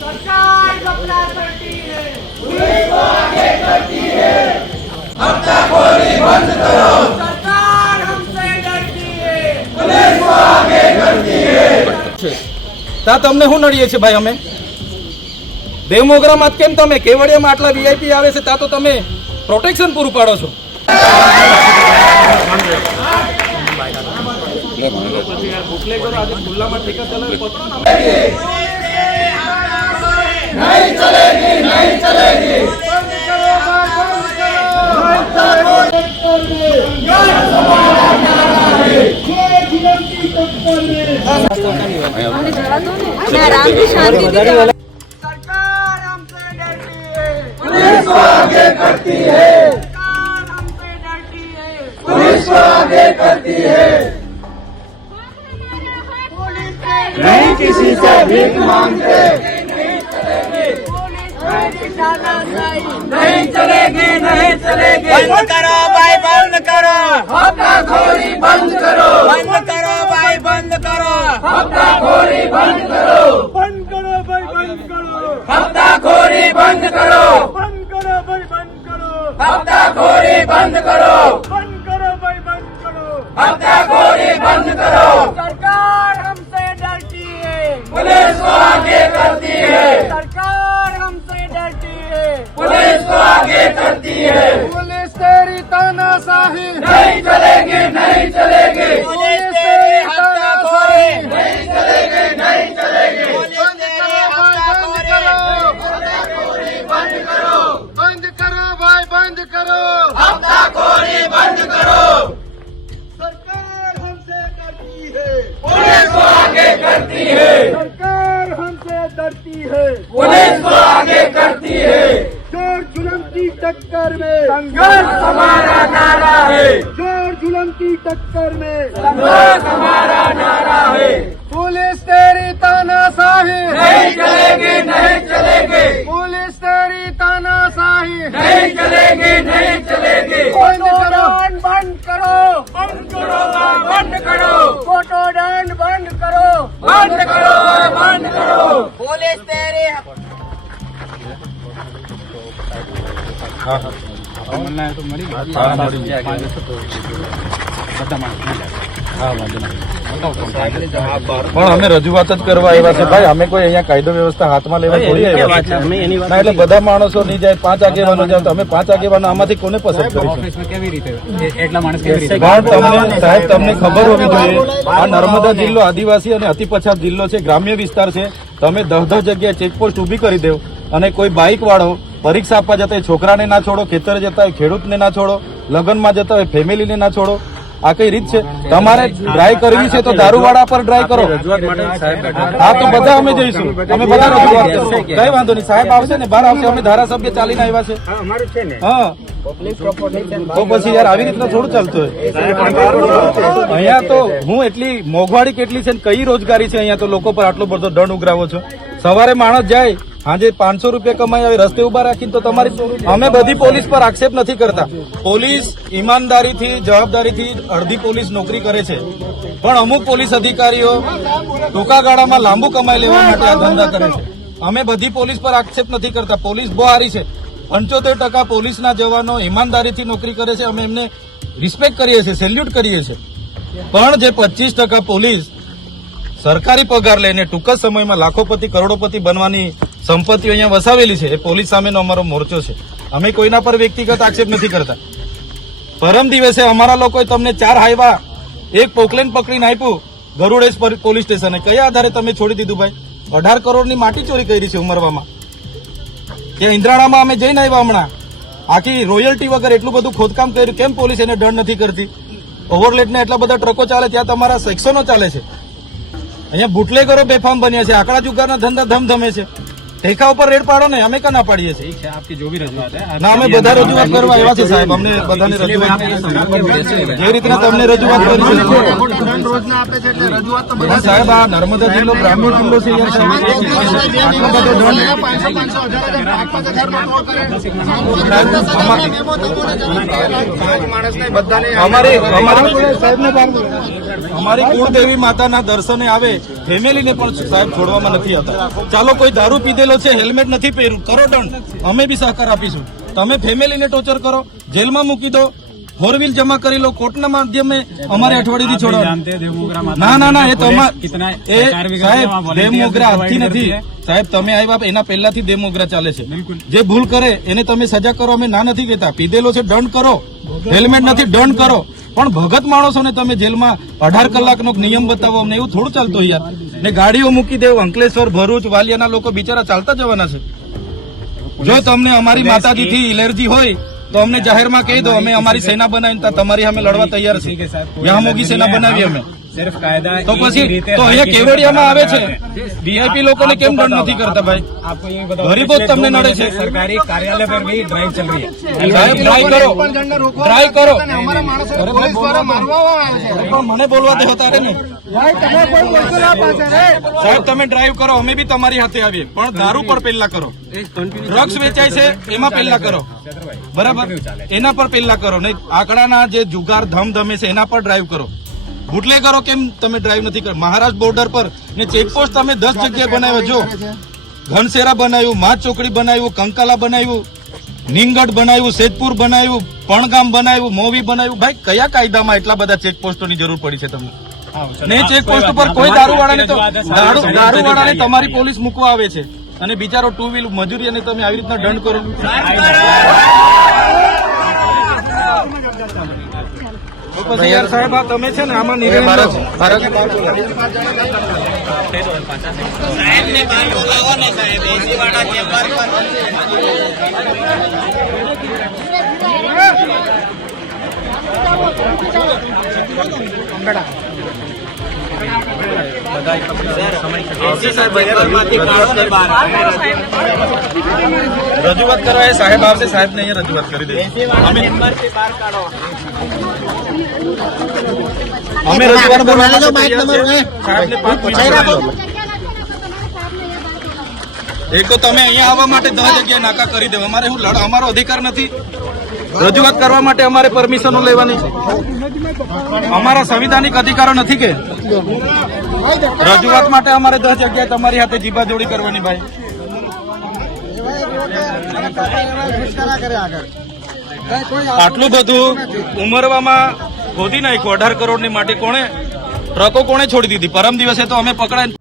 सरकार घपला करती है पुलिस को आगे करती है सरकार हमसे डरती है છે તા તમને શું નડીએ છે ભાઈ અમે દેવમોગરામાં જ કેમ તમે કેવડિયામાં આટલા વીઆઈપી આવે છે તા તો તમે પ્રોટેક્શન પૂરું પાડો છો બુકલેગરો આજે ખુલ્લામાં ઠેકા ચલાવે आगे करती है नहीं किसी से भीख मांगते पुलिस में तानाशाही नहीं चलेगी नहीं चलेगी बंद करो भाई बंद करो हफ्ताखोरी बंद करो बंद करो भाई बंद करो हफ्ताखोरी बंद करो बंद करो भाई बंद करो हफ्ताखोरी बंद करो बंद करो भाई बंद करो हफ्ताखोरी बंद करो बंद करो भाई बंद करो हफ्ताखोरी बंद करो सरकार हमसे डरती है पुलिस को आगे करती है सरकार हमसे डरती है पुलिस को आगे करती है पुलिस तेरी तानाशाही नहीं चलेगी नहीं चलेगी पुलिस तेरी तानाशाही नहीं चलेगी नहीं चलेगी पुलिस तेरी हफ्ताखोरी बंद करो बंद करो भाई बंद करो हफ्ताखोरी बंद करो आगे करती है सरकार हमसे डरती है पुलिस को आगे करती है जोर जुलम की टक्कर में संघर्ष हमारा नारा है जोर जुलम की टक्कर में संघर्ष हमारा नारा है पुलिस तेरी तानाशाही नहीं चलेगी नहीं चलेगी पुलिस तेरी तानाशाही नहीं चलेगी नहीं चलेगी પણ અમે રજૂઆત જ કરવા આવ્યા છે. ભાઈ અમે કોઈ અહીંયા કાયદો વ્યવસ્થા હાથમાં લેવા થોડી આવ્યા ના એટલે બધા માણસો નહીં જાય પાંચ આગેવાનો જાય તો અમે પાંચ આગેવાનો આમાંથી કોને પસંદ કરીશું? કેવી રીતે? એટલા માણસ કેવી રીતે? પણ તમને સાહેબ તમને ખબર હોવી જોઈએ આ નર્મદા જિલ્લો આદિવાસી અને અતિ પછાત જિલ્લો છે ગ્રામ્ય વિસ્તાર છે. તમે દસ દસ જગ્યાએ ચેકપોસ્ટ ઊભી કરી દેવ. અને કોઈ બાઇક વાળો પરીક્ષા આપવા જતા હોય છોકરાને ના છોડો ખેતરે જતા હોય ખેડૂતને ના છોડો લગ્નમાં જતા હોય ફેમિલીને ના છોડો આ કઈ રીત છે? તમારે ડ્રાય કરવી છે તો દારૂવાળા પર ડ્રાય કરો. હા તો બધા અમે જઈશું. અમે બધા રજૂઆત કરશું. કઈ વાંધો નહીં. સાહેબ આવશે ને બહાર આવશે. અમે ધારાસભ્ય ચાલીને આવ્યા છે. હા તો પછી યાર આવી રીતના થોડું ચાલતું હોય. અહીંયા તો હું એટલી મોંઘવાળી કેટલી છે ને કઈ રોજગારી છે અહીંયા તો લોકો પર આટલો બધો દંડ ઉઘરાવો છો? સવારે માણસ જાય આજે પાંચસો રૂપિયા કમાઈ આવે, રસ્તે ઊભા રાખીને તો તમારી અમે બધી પોલીસ પર આક્ષેપ નથી કરતા. પોલીસ ઈમાનદારીથી, જવાબદારીથી અડધી પોલીસ નોકરી કરે છે. પણ અમુક પોલીસ અધિકારીઓ ટૂંકા ગાળામાં લાંબુ કમાઈ લેવા માટે આ ધંધા કરે છે. અમે બધી પોલીસ પર આક્ષેપ નથી કરતા. પોલીસ બહુ સારી છે. પંચોતેર ટકા પોલીસના જવાનો ઈમાનદારીથી નોકરી કરે છે. અમે એમને રિસ્પેક્ટ કરીએ છીએ, સેલ્યુટ કરીએ છીએ. પણ જે પચીસ ટકા પોલીસ સરકારી પગાર લઈને ટૂંક જ સમયમાં લાખોપતિ, કરોડોપતિ બનવાની સંપત્તિઓ અહીંયા વસાવેલી છે, એ પોલીસ સામેનો અમારો મોરચો છે. અમે કોઈના પર વ્યક્તિગત આક્ષેપ નથી કરતા. પરમ દિવસે અમારા લોકોએ તમને ચાર હાઈવા, એક પોકલેન પકડીને આપ્યું, ગરુડેશ પોલીસ સ્ટેશને. કયા આધારે તમે છોડી દીધું ભાઈ? અઢાર કરોડની માટી ચોરી કરી છે ઉમરવામાં. ત્યાં ઇન્દ્રાણામાં અમે જઈને આવ્યા હમણાં. આખી રોયલ્ટી વગર એટલું બધું ખોદકામ કર્યું, કેમ પોલીસ એને દંડ નથી કરતી? ઓવરલેટને એટલા બધા ટ્રકો ચાલે, ત્યાં તમારા સેક્શનો ચાલે છે. અહીંયા બુટલેગરો બેફામ બન્યા છે, આકડા જુગારના ધંધા ધમધમે છે. ઠેકા ઉપર રેડ પાડો ને અમે કના પાડીએ છીએ. જે રીતના તમને રજૂઆત કરી સાહેબ આ નર્મદા જિલ્લો બ્રાહ્મણ જિલ્લો છે અમારી કુળદેવી માતાના દર્શને આવે ફેમિલીને પણ સાહેબ છોડવામાં નથી આવતા. ચાલો કોઈ દારૂ પીધે પીધેલો છે હેલ્મેટ નથી પહેર્યું. કરો દંડ. અમે બી સહકાર આપીશું. તમે ફેમિલીને ટોર્ચર કરો. જેલમાં મૂકી દો. ફોર વ્હીલ જમા કરી લો કોર્ટના માધ્યમે અમારે અઠવાડિયેથી आप भी છોડવા जानते हैं देवमोगरा माता ના ના ના એ पुलिस તમા कितना એ सरकार भी करती है, वहाँ સાહેબ volunteers દેવમોગરા भी આજથી provide નથી करती है। સાહેબ તમે આવ્યા એના પહેલાથી દેવમોગરા ચાલે છે બિલકુલ. જે ભૂલ કરે એને તમે સજા કરો અમે ના નથી કહેતા પીધેલો છે દંડ કરો હેલ્મેટ નથી દંડ કરો પણ ભગત માણસોને તમે જેલમાં અઢાર કલાકનો નિયમ બતાવો અમને એવું થોડું ચાલતું હોય યાર ને ગાડીઓ મૂકી દેવું અંકલેશ્વર ભરૂચ વાલિયાના લોકો બિચારા ચાલતા જવાના છે જો તમને અમારી માતાજીથી એલર્જી હોય તો અમને જાહેરમાં કહી દો અમે અમારી સેના બનાવી તમારી અમે લડવા તૈયાર છીએ. યહામોગી સેના બનાવી અમે. તો પછી તો અહીંયા કેવડિયામાં આવે છે? વીઆઈપી લોકોને કેમ દંડ નથી કરતા ભાઈ? ગરીબો જ તમને નડે છે. સરકારી કાર્યાલય પર ભી ડ્રાઈવ ચલ રહી હે સાહેબ ડ્રાઈવ કરો. ડ્રાઈવ કરો. મને બોલવા દો તારે ને. સાહેબ તમે ડ્રાઈવ કરો. અમે બી તમારી હાથે આવીએ. પણ દારૂ પર પહેલા કરો. ડ્રગ્સ વેચાય છે એમાં પહેલા કરો. બરાબર? એના પર પેલા કરો નહીં આંકડાના જે જુગાર ધમધમે છે એના પર ડ્રાઈવ કરો. બુટલે કરો કેમ તમે ડ્રાઈવ નથી કરો? મહારાષ્ટ્ર બોર્ડર પર ને ચેકપોસ્ટ તમે દસ જગ્યાએ બનાવ્યો. જો ઘનસેરા બનાવ્યું મા ચોકડી બનાવ્યું કંકાલા બનાવ્યું નિંગઢ બનાવ્યું સેજપુર બનાવ્યું પણગામ બનાવ્યું મોવી બનાવ્યું. ભાઈ કયા કાયદામાં એટલા બધા ચેકપોસ્ટોની જરૂર પડી છે તમને? ને ચેકપોસ્ટ ઉપર કોઈ દારૂવાળાને તો દારૂવાળાને તમારી પોલીસ મૂકવા આવે છે. અને બિચારો ટુ વ્હીલ મજૂરી અને તમે આવી રીતના દંડ કરો તો સાહેબ આ તમે છે ને આમાં નિર્ણય લો. રજૂઆત કરવા એ સાહેબ આવશે સાહેબ ને અહીંયા રજૂઆત કરી દે અમે રજૂઆત કરવા. એક તો તમે અહીંયા આવવા માટે દસ જગ્યાએ નાકા કરી દેવા. અમારે શું લડ અમારો અધિકાર નથી. રજૂઆત કરવા માટે અમારે પરમિશનો લેવાની છે. અમારા સંવિધાનિક અધિકારો નથી કે? રજૂઆત માટે અમારે દસ જગ્યાએ તમારી હાથે જીભાજોડી કરવાની ભાઈ. આટલું બધું ઉમરવામાં ખોદી નાખ્યું. અઢાર કરોડની માટે કોણે, ટ્રકો કોણે છોડી દીધી? પરમ દિવસે તો અમે પકડાઈને